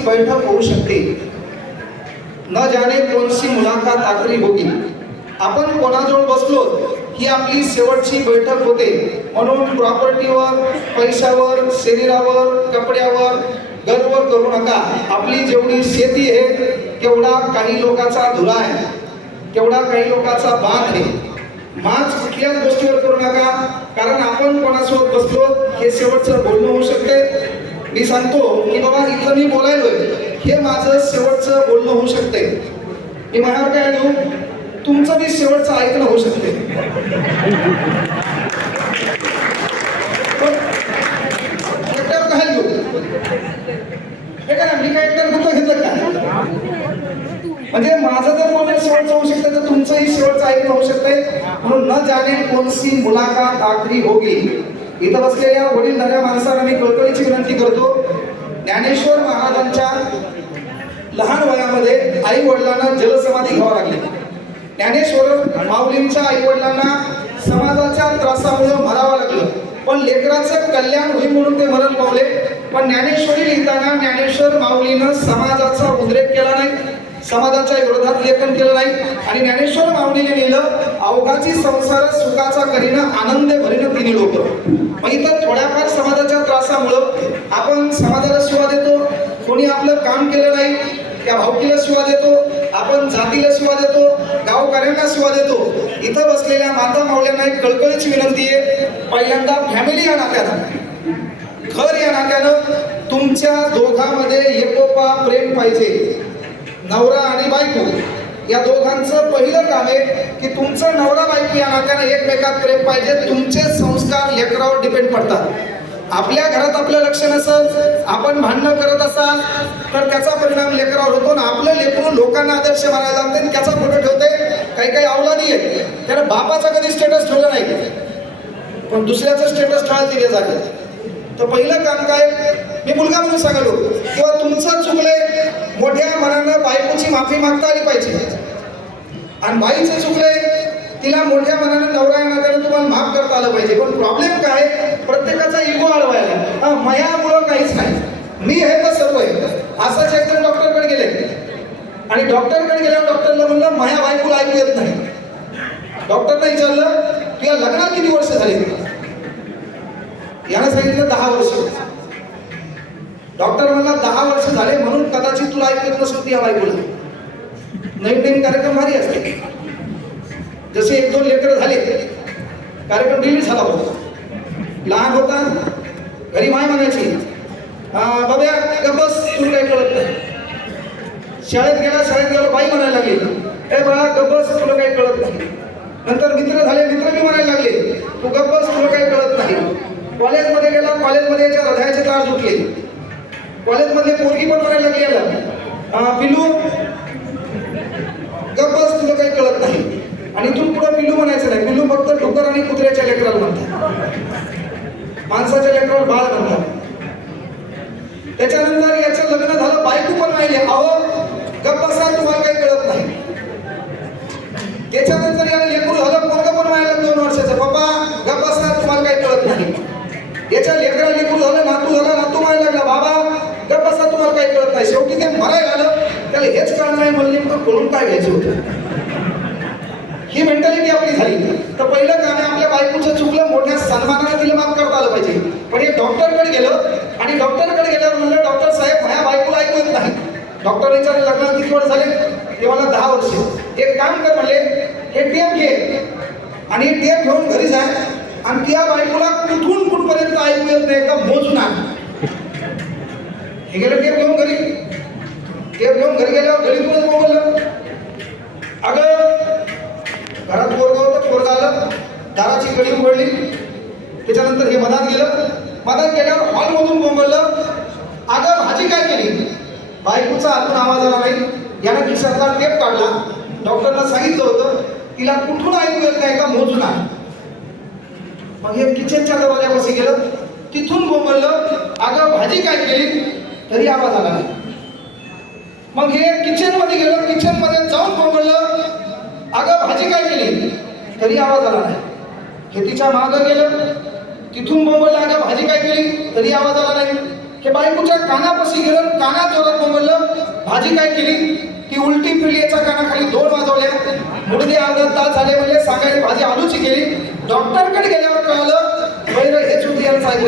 बैठक होऊ शकते. न जाणे कोणशी मुलाखत आखरी होगी आपण कोणाजवळ बसलो ही आपली शेवटची बैठक होते. म्हणून प्रॉपर्टीवर पैशावर शरीरावर कपड्यावर गर्व करू नका. आपली जेवढी शेती आहे तेवढा काही लोकांचा धुरा आहे. तेवढा काही लोकांचा बाग आहे. माच कुठल्याच गोष्टीवर करू नका. कारण आपण कोणासोबत बसलो हे शेवटचं बोलणं होऊ शकते. मी सांगतो की बाबा इथं मी बोलायलोय. हे माझं शेवटचं बोलणं होऊ शकते मी म्हणाल काय देऊ तुमचं मी शेवटचं ऐकणं होऊ शकते एकट्यावर काय घेऊ. हे का ना मी काय एकट्यावर घेतलं का? म्हणजे माझं जर बोलणं शेवटचं होऊ शकतं तर तुमचंही शेवटचं ऐकणं होऊ शकते म्हणून न जाणे कोणसी मुलाखत आखरी होगी. इथं बसलेल्या वडील नव्या माणसाला मी कळकळीची विनंती करतो. ज्ञानेश्वर लहान वयामध्ये आई वडिलांना जलसमाधी घ्यावं लागली. ज्ञानेश्वर माऊलींच्या आई वडिलांना समाजाच्या त्रासामुळे मरावं लागलं. पण लेकराचं कल्याण होईल म्हणून ते मरण पावले. पण ज्ञानेश्वरी लिहिताना ज्ञानेश्वर माऊलीनं समाजाचा उद्रेक केला नाही. समाजाच्या विरोधात लेखन केलं नाही. आणि ज्ञानेश्वर माऊलीने लिहिलं अवघाची संसार सुखाचा करीनं आनंद भरीनं तिने लोक मग इथं थोड्याफार समाजाच्या त्रासामुळं आपण समाजाला शिवा देतो. कोणी आपलं काम केलं नाही. त्या भावकीला शिवा देतो आपण जातीला शिवा देतो गावकऱ्यांना शिवा देतो. इथं बसलेल्या माता मावल्यांना एक कळकळीची विनंती आहे पहिल्यांदा फॅमिली या नात्यानं. घर या नात्यानं तुमच्या दोघांमध्ये एकोपा प्रेम पाहिजे. नवरा आणि बायको या दोघांचं पहिलं काम आहे की तुमचं नवरा बायको या नात्यानं एकमेकात प्रेम पाहिजे तुमचे संस्कार लेकरावर डिपेंड पडतात. आपल्या घरात आपलं लक्ष नसत आपण भांडणं करत असाल तर त्याचा परिणाम लेकरावर होतो ना आपलं लेकरून लोकांना आदर्श मानायला लागते आणि त्याचा फोटो ठेवते. काही काही अवलादी आहे त्यानं बापाचा कधी स्टेटस ठेवला नाही. पण दुसऱ्याचं स्टेटस ठेवायला दिले जाते. तर पहिलं काम काय? मी मुलगा म्हणून सांगलो किंवा तुमचं चुकले मोठ्या मनानं बायकोची माफी मागता आली पाहिजे. आणि बाईचं चुकले तिला मोठ्या मनानं नवरा येणार तुम्हाला माफ करता आलं पाहिजे. पण प्रॉब्लेम काय? प्रत्येकाचा इगो अडवायला मया मयामुळं काहीच नाही मी हे तर सर्व आहे असंच एकदम डॉक्टरकडे गेले आणि डॉक्टरकडे गेल्यावर डॉक्टरला म्हणलं माझ्या बायकोला ऐकू येत नाही. डॉक्टरने विचारलं तुला लग्नात किती वर्ष झाली? यानं सांगितलं दहा वर्ष. डॉक्टर म्हणला दहा वर्ष झाले म्हणून कदाचित तुला ऐकत येत नसतो या बायकोला. नवीन नवीन कार्यक्रम भारी असते. जसे एक दोन लेकर झाले कार्यक्रम डिलीट झाला होता. लहान होता घरी माय म्हणायची "अं, बाब्या बस तुला काही कळत नाही. शाळेत गेला शाळेत गेला बाई म्हणायला लागली. ए बाळा गप्पस तुला काही कळत नाही. नंतर मित्र झाले मित्र मी म्हणायला लागले. तू गप्पस तुला काही कळत नाही. कॉलेजमध्ये गेला कॉलेजमध्ये याच्या हृदयाचे त्रास सुटले कॉलेजमधले पोरगी पण म्हणायला लागली याला पिल्लू गप्पस तुला काही कळत नाही. आणि तू पुढे पिल्लू म्हणायचं नाही. पिल्लू फक्त डुकर आणि कुत्र्याच्या लेकराला म्हणतात. माणसाच्या लेकरावर बाळ म्हणतात. त्याच्यानंतर याचं लग्न झालं बायको पण नाही अहो गप्प बसा तुम्हाला काही कळत नाही. त्याच्यानंतर याला लेकरू झालं पोरग पण व्हायला दोन वर्षाचं. पप्पा गप्प बसा तुम्हाला काही कळत नाही. याच्या लेकरा लेकरू झालं नातू झाला नातू व्हायला लागला. बाबा गप्प बसा तुम्हाला काही कळत नाही. शेवटी ते मरायला आलं. त्याला हेच कळत नाही म्हणले नेमकं कळून काय घ्यायचं होतं? ही मेंटॅलिटी आपली झाली. तर पहिलं काम आहे आपल्या बायकोचं चुकलं मोठ्या सन्मानाने तिला माफ करता आलं पाहिजे पण हे डॉक्टरकडे गेलं आणि डॉक्टरकडे गेल्यावर म्हणलं डॉक्टर साहेब माझ्या बायकोला ऐकू येत नाही डॉक्टर विचारले लग्नाला किती वर्ष झाले? ते मला दहा वर्ष. एक काम कर म्हणले हे टेप घे. आणि हे टेप घेऊन घरी जा. आणि त्या बायकोला कुठून कुठपर्यंत ऐकू येत नाही का मोजून आण. हे गेलं टेप घेऊन घरी. टेप घेऊन घरी गेल्यावर घरी बोललं अगं घरात पोरगा होतं पोरगा आलं. दाराची कडी उघडली. त्याच्यानंतर हे मधात गेलं. मधात गेल्यावर हॉलमधून बोंबललं अगं भाजी काय केली? बायकोचा आतून आवाज आला नाही यानं खिशातला टेप काढला. डॉक्टरला सांगितलं होतं तिला कुठून ऐकू येत नाही का मोजून आण. मग हे किचनच्या दरवाजापाशी गेलं. तिथून बोंबललं. अगं भाजी काय केली? तरी आवाज आला नाही. मग हे किचनमध्ये गेलं. किचनमध्ये जाऊन बोंबललं. अगं भाजी काय केली? तरी आवाज आला नाही. हे तिच्या मागं गेलं. तिथून बोंबललं अगं भाजी काय केली? तरी आवाज आला नाही. ते बायकोच्या कानापाशी गेलं काना जोरात बोंबललं भाजी काय केली? की उलटी फिरली याच्या कानाखाली दोन वाजवल्या. मुडदे अर्धा तास झाले म्हणजे सांगायची भाजी आलूची केली. डॉक्टरकडे गेल्यावर कळलं बैर हे सुद्धा यायला साहेब